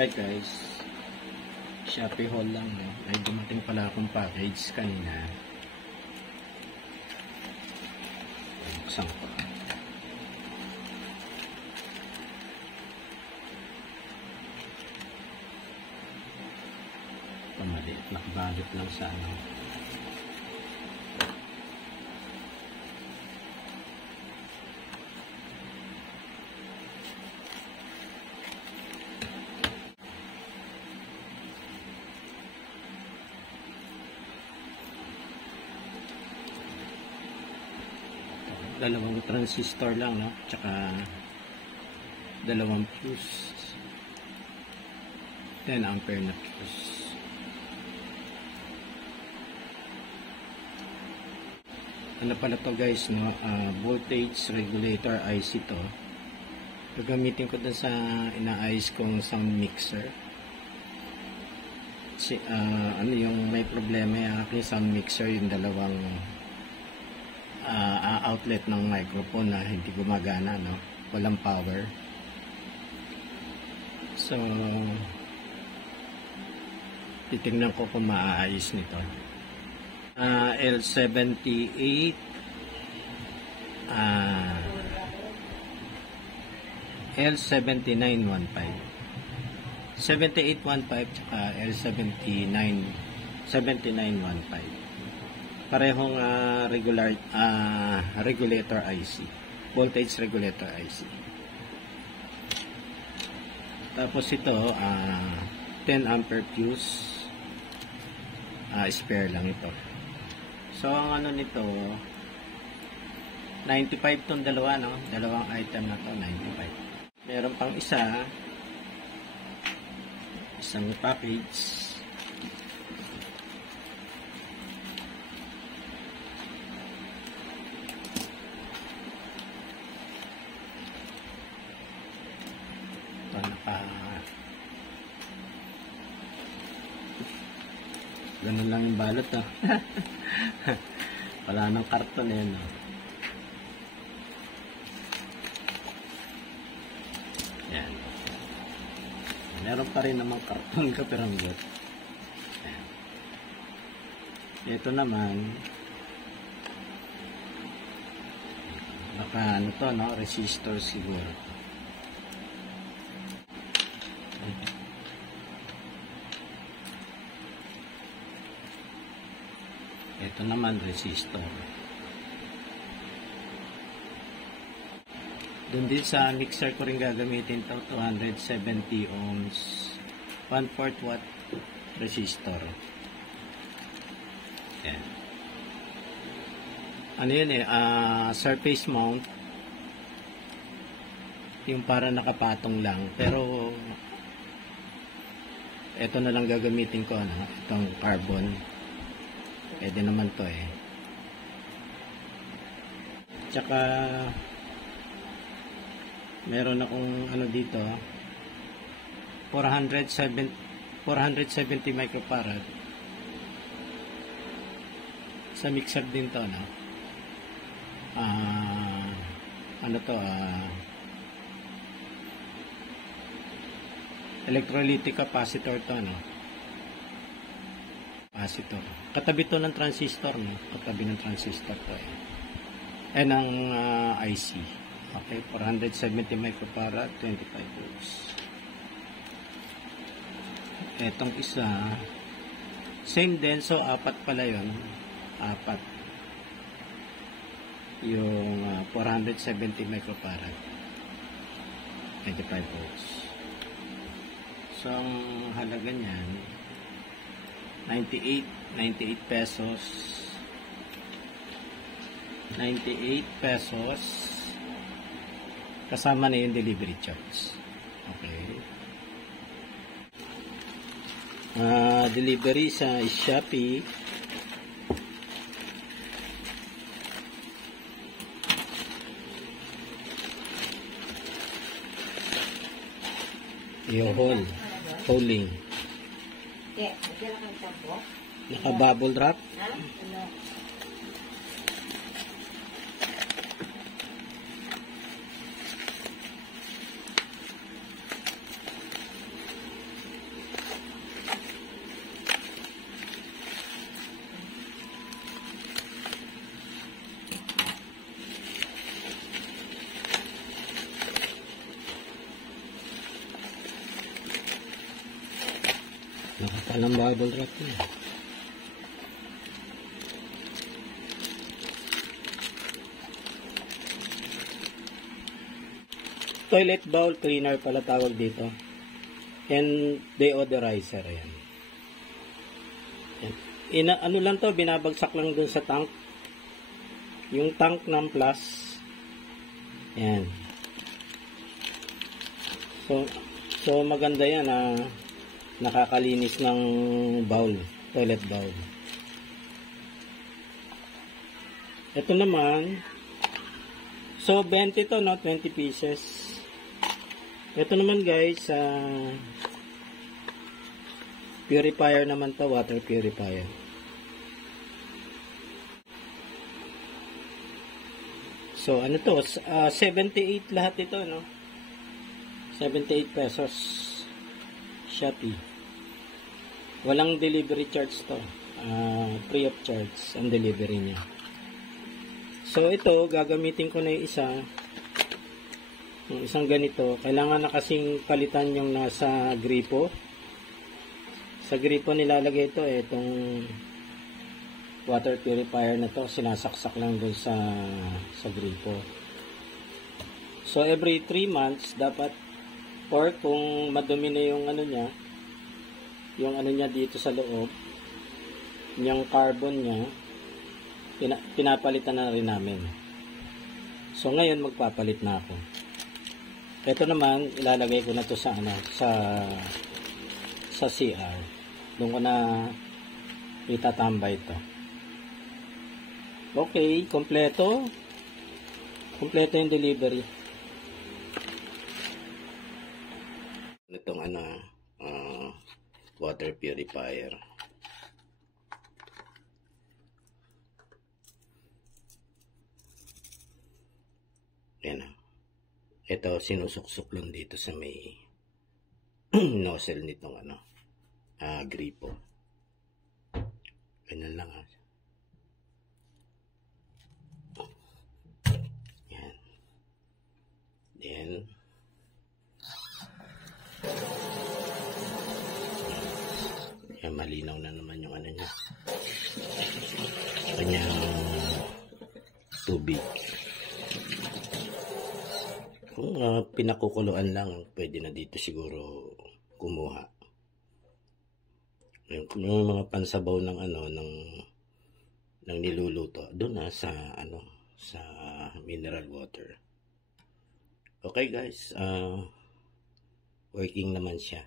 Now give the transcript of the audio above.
Hi guys, Shopee haul lang, no? Ay dumating pala akong package kanina. Buksan ko. Pamaliit, nakabalot lang sa ano. Dalawang transistor lang, no? Tsaka dalawang fuse, 10 ampere na fuse. Ano pala to guys, no? Voltage regulator IC to. Gagamitin ko dun sa inaayos kong sound mixer. Ano yung may problema yung aking sound mixer, yung dalawang outlet ng microphone na hindi gumagana, no? Walang power. So titingnan ko kung maaayos nito. L78 L7915 7815 tsaka L7915 parehong regulator IC, voltage regulator IC. Tapos ito 10 ampere fuse, spare lang ito. So ang ano nito 95 tong dalawa, no? Dalawang item na to 95. Meron pang isang package. Ganun lang yung balot, ah. Wala nang karton yan, no? Yan. Meron pa rin namang karton kapiranggot. Yan. Ito naman baka ano to, no? Resistor siguro. Ito naman resistor. Doon din sa mixer ko rin gagamitin to, 270 ohms 1/4 watt resistor. Yan. Ano yun surface mount, yung para nakapatong lang, pero ito na lang gagamitin ko, ano, itong carbon. Pwede naman to eh. Tsaka meron akong ano dito 470 microfarad sa mixer din to, no? Ano to, electrolytic capacitor to, no? Capacitor. Katabi to ng transistor, no? Katabi ng transistor to eh. Ng IC. Okay, 470 microfarad, 25 volts. Etong isa, same din, so apat pala yun. Apat. Yung 470 microfarad, 25 volts. So ang halaga niyan 98 pesos. 98 pesos kasama na yung delivery charge. Okay. Delivery sa Shopee. Yung holding. Naka-bubble wrap. Anong bubble wrap yun? Toilet bowl cleaner pala tawag dito. And deodorizer. Ayan. Ano lang to, binabagsak lang dun sa tank. Yung tank ng plus. Ayan. So maganda yan nakakalinis ng bowl, toilet bowl. Ito naman, so 20 to, no? 20 pieces. Ito naman guys, purifier naman to, water purifier. So ano to, 78 lahat ito, no? 78 pesos. Shopee. Walang delivery charge to. Free of charge ang delivery niya. So ito, gagamitin ko na yung isang ganito. Kailangan na kasing palitan yung nasa gripo. Sa gripo nilalagay ito, itong water purifier na to, sinasaksak lang dun sa gripo. So every 3 months dapat, or kung madumi na yung ano niya dito sa loob, yung carbon niya, pinapalitan na rin namin. So ngayon magpapalit na ako. Ito naman ilalagay ko na to sa CR. Doon ko na itatambay ito. Okay, kompleto yung delivery. Itong water purifier. Yan. Ito sinusuksok lang dito sa may nozzle nitong gripo. Ganyan lang Yan. Then yan, malinaw na naman yung niya. Kanyang tubig. Kung pinakukuluan lang, pwede na dito siguro kumuha. Yung mga pansabaw ng ng niluluto doon sa mineral water. Okay guys, working naman siya.